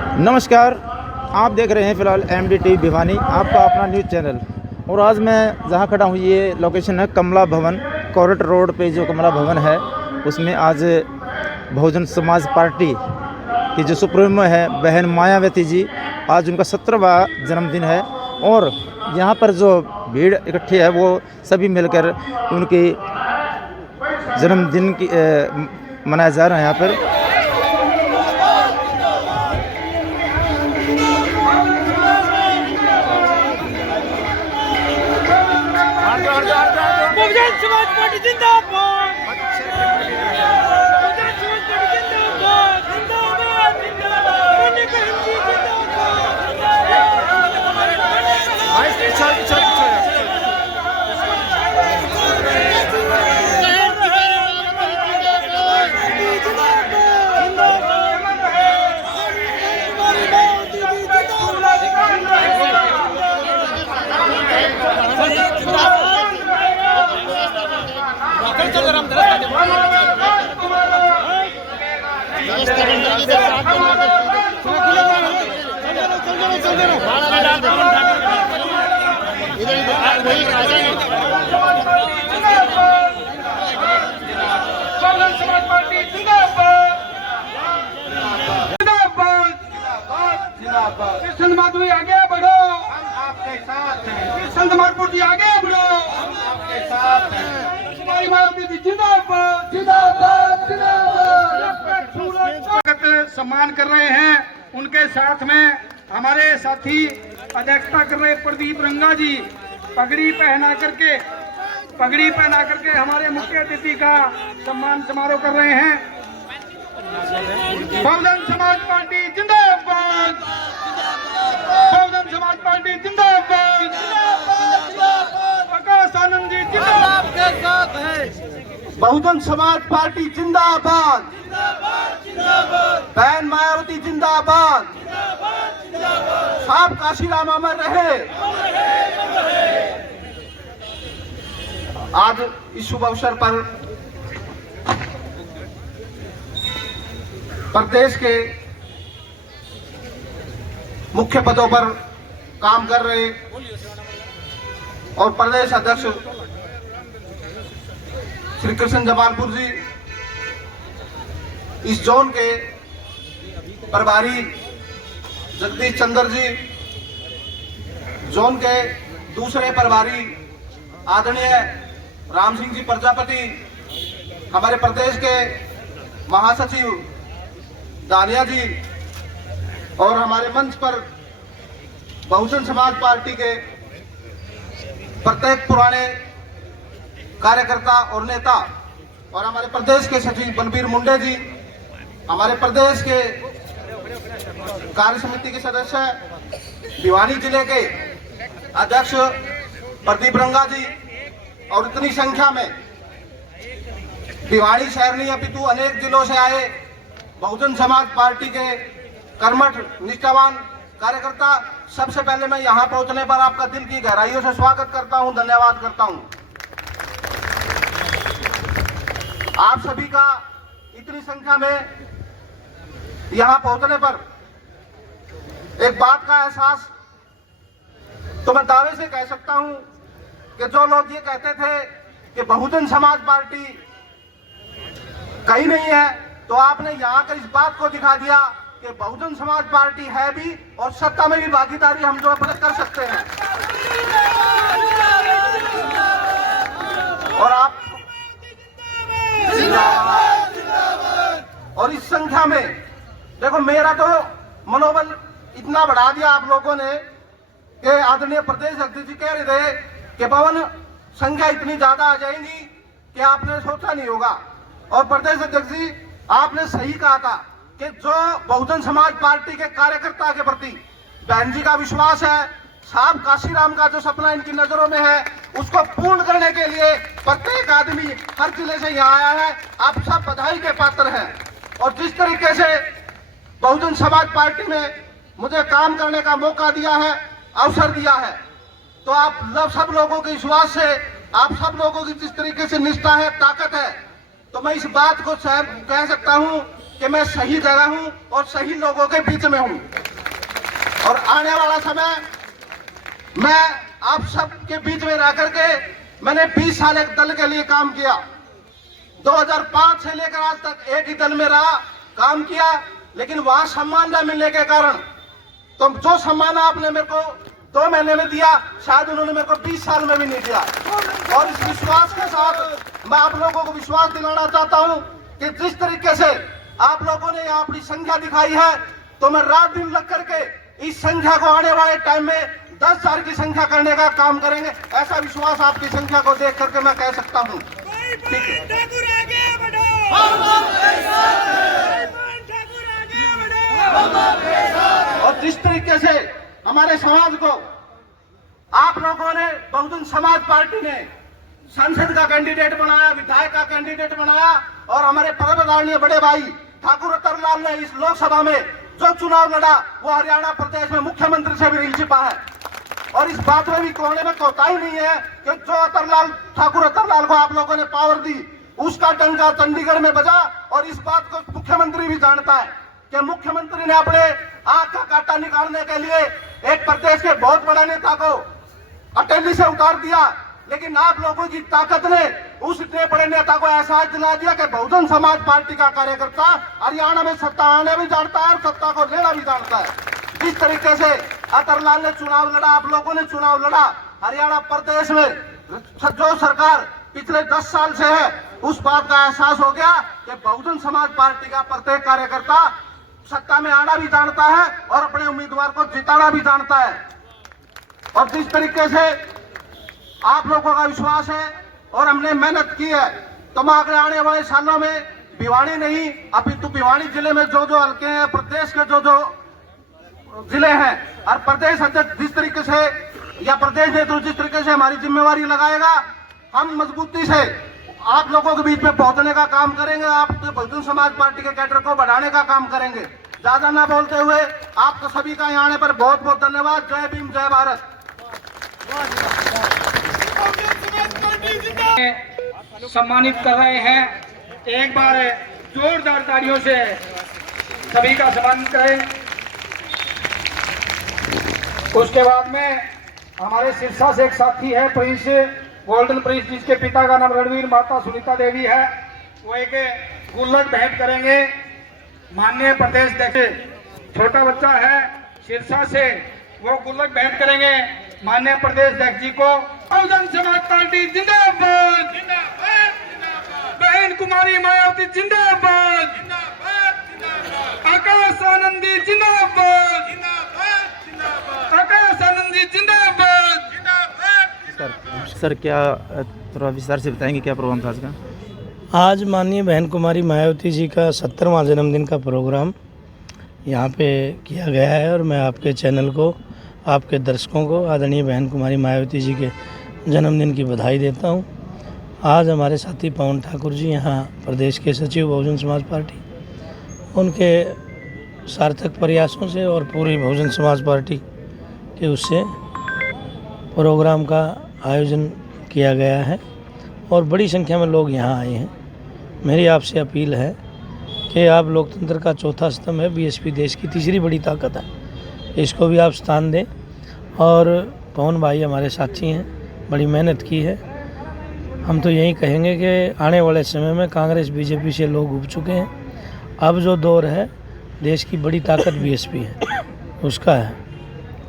नमस्कार, आप देख रहे हैं फ़िलहाल MDTV भिवानी, आपका अपना न्यूज़ चैनल। और आज मैं जहां खड़ा हूं ये लोकेशन है कमला भवन, कोरट रोड पे जो कमला भवन है उसमें आज बहुजन समाज पार्टी की जो सुप्रीमो है बहन मायावती जी, आज उनका 17वां जन्मदिन है। और यहां पर जो भीड़ इकट्ठी है वो सभी मिलकर उनकी जन्मदिन की मनाया जा रहा है यहाँ पर। बहुजन समाज पार्टी जिंदाबाद, बहुजन समाज पार्टी जिंदाबाद, जिंदाबाद, जिंदाबाद, बहन जी माधुरी आगे बढ़ो, हम आपके साथ हैं। संत माधुरी जी आगे बढ़ो, हम आपके साथ हैं। मायावती जी जिंदाबाद, जिंदाबाद, जिंदाबाद। सम्मान कर रहे हैं, उनके साथ में हमारे साथी अध्यक्षता कर रहे प्रदीप रंगा जी पगड़ी पहना करके हमारे मुख्य अतिथि का सम्मान समारोह कर रहे हैं। बहुजन समाज पार्टी जिंदाबाद, बहुजन समाज पार्टी जिंदाबाद, प्रकाश आनंद जी जिंदाबाद, आपके साथ है। बहुजन समाज पार्टी जिंदाबाद, बहन मायावती जिंदाबाद, साहब काशीराम अमर रहे। आज इस शुभ अवसर पर प्रदेश के मुख्य पदों पर काम कर रहे और प्रदेश अध्यक्ष श्री कृष्ण जमालपुर जी, इस जोन के प्रभारी जगदीश चंद्र जी, जोन के दूसरे प्रभारी आदरणीय राम सिंह जी प्रजापति, हमारे प्रदेश के महासचिव दानिया जी और हमारे मंच पर बहुजन समाज पार्टी के प्रत्येक पुराने कार्यकर्ता और नेता और हमारे प्रदेश के सचिव बलबीर मुंडे जी, हमारे प्रदेश के कार्य समिति के सदस्य भिवानी जिले के अध्यक्ष प्रदीप रंगा जी और इतनी संख्या में भिवानी शहर नहीं अपितु अनेक जिलों से आए बहुजन समाज पार्टी के कर्मठ निष्ठावान कार्यकर्ता, सबसे पहले मैं यहां पहुंचने पर आपका दिल की गहराइयों से स्वागत करता हूं, धन्यवाद करता हूं। आप सभी का इतनी संख्या में यहां पहुंचने पर एक बात का एहसास तो मैं दावे से कह सकता हूं कि जो लोग ये कहते थे कि बहुजन समाज पार्टी कहीं नहीं है, तो आपने यहाँ कर इस बात को दिखा दिया कि बहुजन समाज पार्टी है भी और सत्ता में भी भागीदारी हम जो कर सकते हैं। और आप और इस संख्या में देखो, मेरा तो मनोबल इतना बढ़ा दिया आप लोगों ने कि आदरणीय प्रदेश अध्यक्ष जी कह रहे थे कि पवन संख्या इतनी ज्यादा आ जाएगी कि आपने सोचा नहीं होगा। और प्रदेश अध्यक्ष जी आपने सही कहा था कि जो बहुजन समाज पार्टी के कार्यकर्ता के प्रति बहन जी का विश्वास है, साहब काशीराम का जो सपना इनकी नजरों में है, उसको पूर्ण करने के लिए प्रत्येक आदमी हर जिले से यहाँ आया है। आप सब बधाई के पात्र हैं। और जिस तरीके से बहुजन समाज पार्टी ने मुझे काम करने का मौका दिया है, अवसर दिया है, तो आप सब लोगों के विश्वास से, आप सब लोगों की जिस तरीके से निष्ठा है, ताकत है, तो मैं इस बात को कह सकता हूं कि मैं सही जगह हूं और सही लोगों के बीच में हूं। और आने वाला समय मैं आप सब के बीच में रह करके मैंने 20 साल एक दल के लिए काम किया। 2005 से लेकर आज तक एक ही दल में रहा, काम किया, लेकिन वहां सम्मान न मिलने के कारण, तो जो सम्मान आपने मेरे को 2 महीने में दिया, शायद उन्होंने मेरे को 20 साल में भी नहीं दिया। और इस विश्वास के साथ मैं आप लोगों को विश्वास दिलाना चाहता हूं कि जिस तरीके से आप लोगों ने यहाँ अपनी संख्या दिखाई है, तो मैं रात दिन लग करके इस संख्या को आने वाले टाइम में 10,000 की संख्या करने का काम करेंगे। ऐसा विश्वास आपकी संख्या को देख करके मैं कह सकता हूँ। और जिस तरीके से हमारे समाज को आप लोगों ने, बहुजन समाज पार्टी ने सांसद का कैंडिडेट बनाया, विधायक का कैंडिडेट बनाया, और हमारे पर्वतारणीय बड़े भाई ठाकुर रतनलाल ने इस लोकसभा में जो चुनाव लड़ा वो हरियाणा प्रदेश में मुख्यमंत्री से भी नहीं छिपा है। और इस बात में भी कोने में कोताही नहीं है कि जो ठाकुर रतनलाल को आप लोगों ने पावर दी, उसका डंका चंडीगढ़ में बजा। और इस बात को मुख्यमंत्री भी जानता है कि मुख्यमंत्री ने अपने आंख का कांटा निकालने के लिए एक प्रदेश के बहुत बड़ा नेता को अटेली से उतार दिया, लेकिन आप लोगों की ताकत ने उस इतने बड़े नेता को एहसास दिला दिया कि बहुजन समाज पार्टी का कार्यकर्ता हरियाणा में सत्ता आने भी जानता है और सत्ता को लेना भी जानता है। जिस तरीके से अतरलाल ने चुनाव लड़ा, आप लोगों ने चुनाव लड़ा, हरियाणा प्रदेश में जो सरकार पिछले 10 साल से है, उस बात का एहसास हो गया कि बहुजन समाज पार्टी का प्रत्येक कार्यकर्ता सत्ता में आना भी जानता है और अपने उम्मीदवार को जिताना भी जानता है। और जिस तरीके से आप लोगों का विश्वास है और हमने मेहनत की है, तो मैं अगले आने वाले सालों में भिवानी नहीं, अपितु भिवानी जिले में जो हल्के हैं, प्रदेश के जो जिले हैं, और प्रदेश अध्यक्ष जिस तरीके से या प्रदेश नेतृत्व जिस तरीके से हमारी जिम्मेवारी लगाएगा, हम मजबूती से आप लोगों के बीच में पहुंचने का काम करेंगे। आप बहुजन समाज पार्टी के कैडर को बढ़ाने का काम करेंगे। ज्यादा ना बोलते हुए आपको सभी का यहाँ आने पर बहुत बहुत धन्यवाद। जय भीम, जय भारत। सम्मानित कर रहे हैं, एक बार जोरदार तालियों से सभी का सम्मान करें। उसके बाद में हमारे सिरसा से एक साथी है, प्रिंस, गोल्डन प्रिंस, जिसके पिता का नाम रणवीर, माता सुनीता देवी है। वो एक गुल्लक भेंट करेंगे। माननीय प्रदेश अध्यक्ष, छोटा बच्चा है सिरसा से, वो गुल्लक भेंट करेंगे माननीय प्रदेश अध्यक्ष जी को। बहुजन समाज पार्टी जिंदाबाद, बहन कुमारी मायावती जिंदाबाद, आकाश आनंदी जिंदाबाद, आकाश आनंदी जिंदाबाद। सर क्या थोड़ा विस्तार से बताएंगे क्या प्रोग्राम था आज का? आज माननीय बहन कुमारी मायावती जी का 70वां जन्मदिन का प्रोग्राम यहाँ पे किया गया है, और मैं आपके चैनल को, आपके दर्शकों को आदरणीय बहन कुमारी मायावती जी के जन्मदिन की बधाई देता हूँ। आज हमारे साथी पवन ठाकुर जी, यहाँ प्रदेश के सचिव बहुजन समाज पार्टी, उनके सार्थक प्रयासों से और पूरी बहुजन समाज पार्टी के उससे प्रोग्राम का आयोजन किया गया है और बड़ी संख्या में लोग यहाँ आए हैं। मेरी आपसे अपील है कि आप लोकतंत्र का चौथा स्तंभ है, बीएसपी देश की तीसरी बड़ी ताकत है, इसको भी आप स्थान दें। और पवन भाई हमारे साथी हैं, बड़ी मेहनत की है। हम तो यही कहेंगे कि आने वाले समय में कांग्रेस बीजेपी से लोग उब चुके हैं, अब जो दौर है देश की बड़ी ताकत बीएसपी है, उसका है।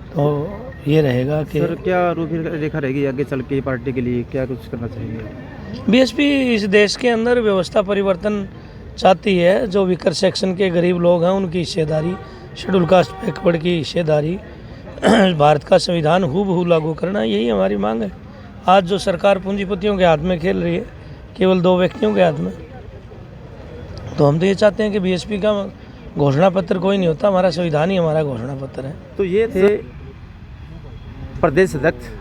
तो ये रहेगा कि सर क्या रूपरेखा रहेगी आगे चल के पार्टी के लिए, क्या कुछ करना चाहेंगे? बीएसपी इस देश के अंदर व्यवस्था परिवर्तन चाहती है। जो विकर सेक्शन के गरीब लोग हैं उनकी हिस्सेदारी, शेड्यूल कास्ट बैकवर्ड की हिस्सेदारी, भारत का संविधान हूबहू लागू करना, यही हमारी मांग है। आज जो सरकार पूंजीपतियों के हाथ में खेल रही है, केवल 2 व्यक्तियों के हाथ में, तो हम तो ये चाहते हैं कि बीएसपी का घोषणा पत्र कोई नहीं होता, हमारा संविधान ही हमारा घोषणा पत्र है। तो ये थे प्रदेश अध्यक्ष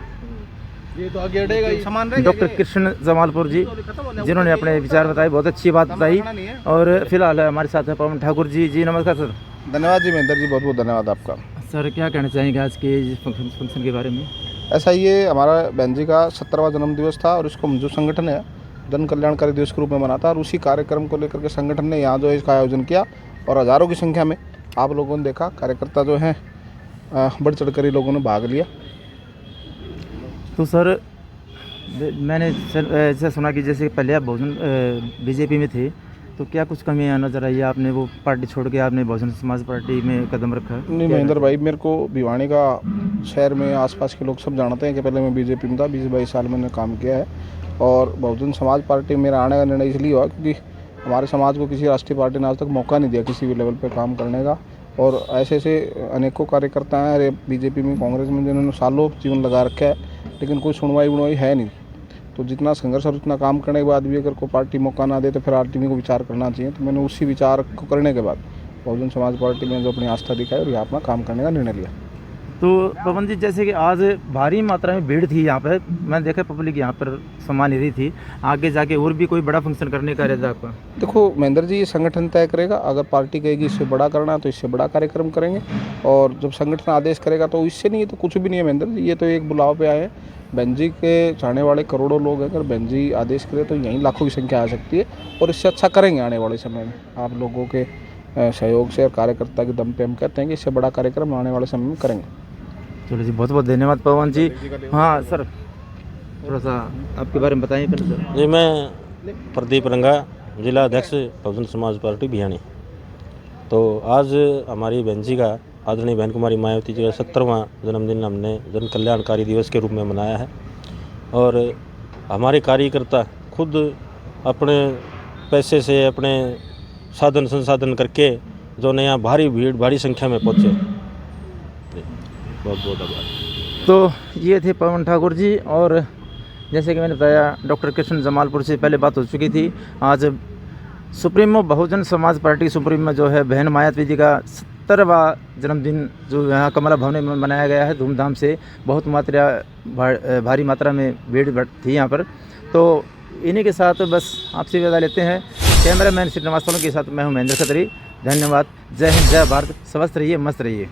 डॉक्टर कृष्ण जमालपुर जी, जिन्होंने अपने विचार बताए, बहुत अच्छी बात बताई। और फिलहाल हमारे साथ है पवन ठाकुर जी। जी नमस्कार सर। धन्यवाद जी महेंद्र जी, बहुत बहुत धन्यवाद आपका। सर क्या कहना चाहेंगे आज के फंक्शन के बारे में? ऐसा ये हमारा बहन जी का 70वां जन्म दिवस था और इसको हम जो संगठन है जन कल्याणकारी दिवस के रूप में मनाता है और उसी कार्यक्रम को लेकर के संगठन ने यहाँ जो है इसका आयोजन किया और हज़ारों की संख्या में आप लोगों ने देखा कार्यकर्ता जो हैं बढ़ चढ़कर ही लोगों ने भाग लिया। तो सर मैंने सर ऐसा सुना कि जैसे पहले आप बहुजन बीजेपी में थे, तो क्या कुछ कमियां नजर आई? आपने वो पार्टी छोड़ के आपने बहुजन समाज पार्टी में कदम रखा? नहीं महेंद्र भाई, मेरे को भिवानी का शहर में आसपास के लोग सब जानते हैं कि पहले मैं बीजेपी में था, 20-22 साल मैंने काम किया है और बहुजन समाज पार्टी में मेरा आने का निर्णय इसलिए हुआ क्योंकि हमारे समाज को किसी राष्ट्रीय पार्टी ने आज तक मौका नहीं दिया किसी भी लेवल पे काम करने का। और ऐसे ऐसे अनेकों कार्यकर्ता हैं अरे बीजेपी में, कांग्रेस में, जिन्होंने सालों जीवन लगा रखा है लेकिन कोई सुनवाई है नहीं। तो जितना संघर्ष और उतना काम करने के बाद भी अगर कोई पार्टी मौका ना दे तो फिर आरटीवी को विचार करना चाहिए। तो मैंने उसी विचार को करने के बाद बहुजन समाज पार्टी में जो अपनी आस्था दिखाई और यहाँ अपना काम करने का निर्णय लिया। तो पवन जी, जैसे कि आज भारी मात्रा में भीड़ थी यहाँ पर, मैं देखा पब्लिक यहाँ पर समा नहीं रही थी, आगे जाके और भी कोई बड़ा फंक्शन करने का रहता आपका? देखो महेंद्र जी, ये संगठन तय करेगा। अगर पार्टी कहेगी इससे बड़ा करना तो इससे बड़ा कार्यक्रम करेंगे और जब संगठन आदेश करेगा तो इससे नहीं है तो कुछ भी नहीं है महेंद्र जी। ये तो एक बुलाव पे आए हैं। बहन जी के चाहने वाले करोड़ों लोग हैं, अगर बहन जी आदेश करें तो यहीं लाखों की संख्या आ सकती है और इससे अच्छा करेंगे आने वाले समय में। आप लोगों के सहयोग से और कार्यकर्ता के दम पे हम कहते हैं कि इससे बड़ा कार्यक्रम आने वाले समय में करेंगे। चलो जी, बहुत बहुत धन्यवाद पवन जी। हाँ सर, थोड़ा सा आपके बारे में बताइए पहले सर। जी, मैं प्रदीप रंगा, जिला अध्यक्ष बहुजन समाज पार्टी भिवानी। तो आज हमारी बहन जी का, आदरणीय बहन कुमारी मायावती जी का 70वां जन्मदिन हमने जन कल्याणकारी दिवस के रूप में मनाया है और हमारे कार्यकर्ता खुद अपने पैसे से, अपने साधन संसाधन करके जो यहाँ भारी भीड़, भारी संख्या में पहुँचे। बहुत बहुत आभार। तो ये थे पवन ठाकुर जी और जैसे कि मैंने बताया डॉक्टर कृष्ण जमालपुर से पहले बात हो चुकी थी। आज supremo Bahujan Samaj party supremo जो है बहन मायावती जी का 70वां जन्मदिन जो यहाँ कमला भवन में मनाया गया है धूमधाम से। बहुत भारी मात्रा में भीड़ थी यहाँ पर। तो इन्हीं के साथ बस आपसे विदा लेते हैं। कैमरामैन श्रीनिवास के साथ मैं हूँ महेंद्र खत्री। धन्यवाद। जय हिंद, जय भारत। स्वस्थ रहिए, मस्त रहिए।